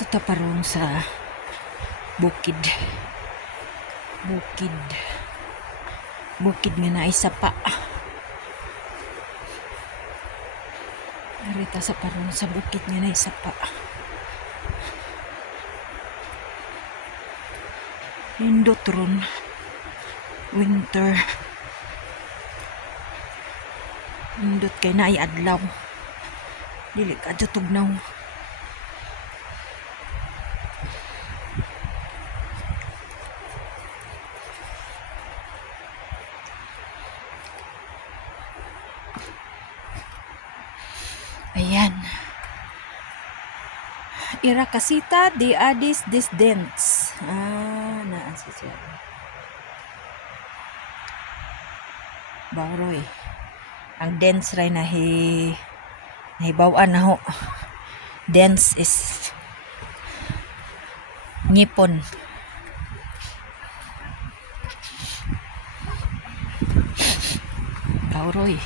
Dito ta parong sa bukid. Bukid. Bukid nga na isa pa. Arita sa parong sa bukid nga na isa pa. Nindot ron. Winter. Nindot kay na ay adlaw. Dili ka tugnaw. Ayan. Irakasita de Addis Desdents. Naan siya. Bawroy. Ang dents ray nahibawan na ho. Dents is ngipon. Bawroy.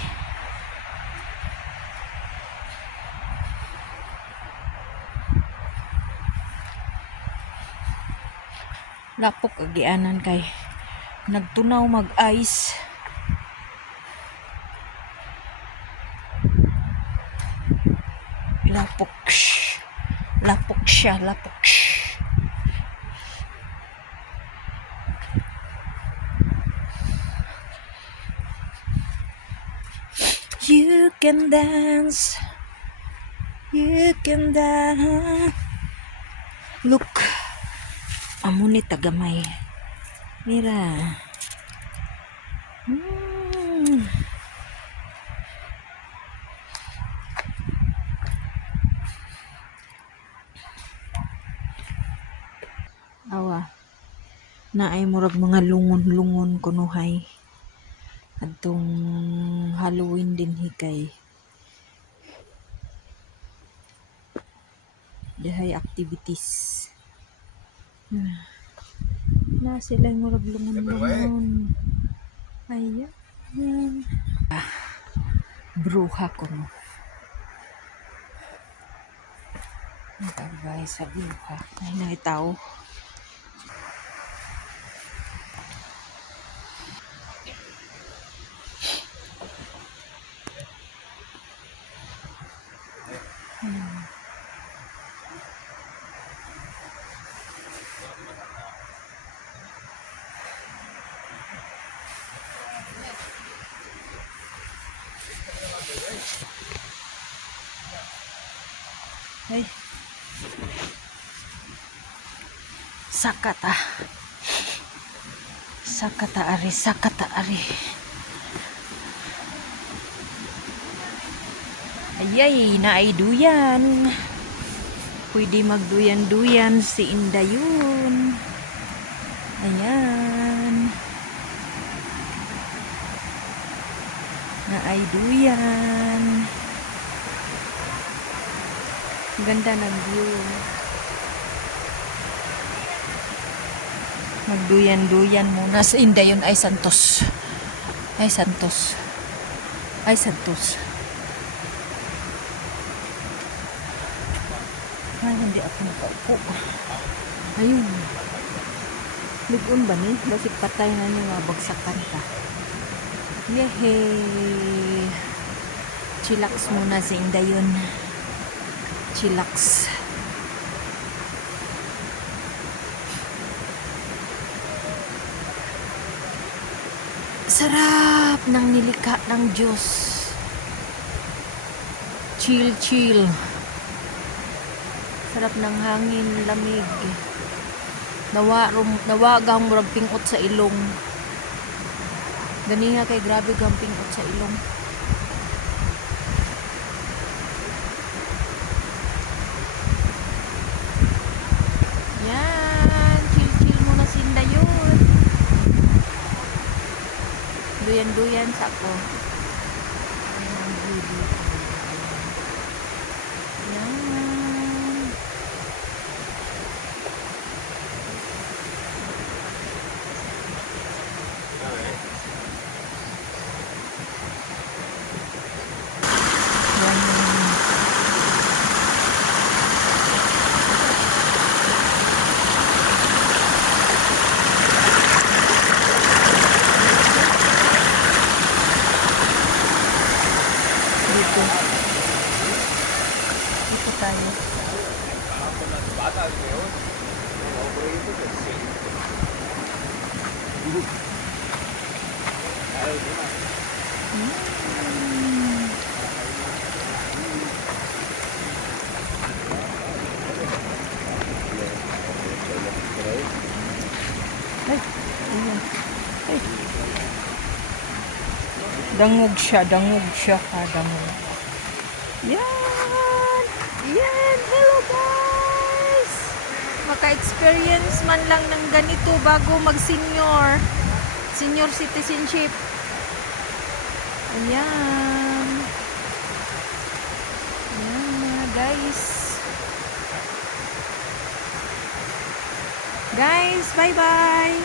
Lapok agianan kay nagtunaw mag-ice. Lapok siya. You can dance. Look. Amo ni tagamay. Mira. Awa. Naay murag mga lungon-lungon kunuhay. Adtong Halloween din hikay. Dahay activities. Na sila murag lungon-lungon. Ayan. Bruha ko no. Nagagay sa bruha. Ay nakitaw. Ay. Sakata ari. Ayay, naay duyan. Pwede magduyan-duyan si Indayon. Ayan. Naay duyan. Ganda ng view. Magduyan-duyan muna sa Indayon ay Santos. Ay, hindi ako nakaupo. Ayun. Ligon ba ni? Basig patay na niya mabagsakan ka. Yehey. Chillax muna sa Indayon. Chillax. Sarap ng nilikha ng Diyos. Chill. Sarap ng hangin, lamig. Nawagang murag pingot sa ilong. Gani nga kay grabe gang pingot sa ilong. Yan, chill muna si Indayon. Duyan sa ako. Ayan ang view dito. Yan. tayo. Mm. Ay, ayan. Ay. Dangog siya, dangog. Yan! Yan! Hello guys! Maka-experience man lang ng ganito bago mag-senior. Senior citizenship. Ayan. Ayan mga guys. Guys, bye-bye!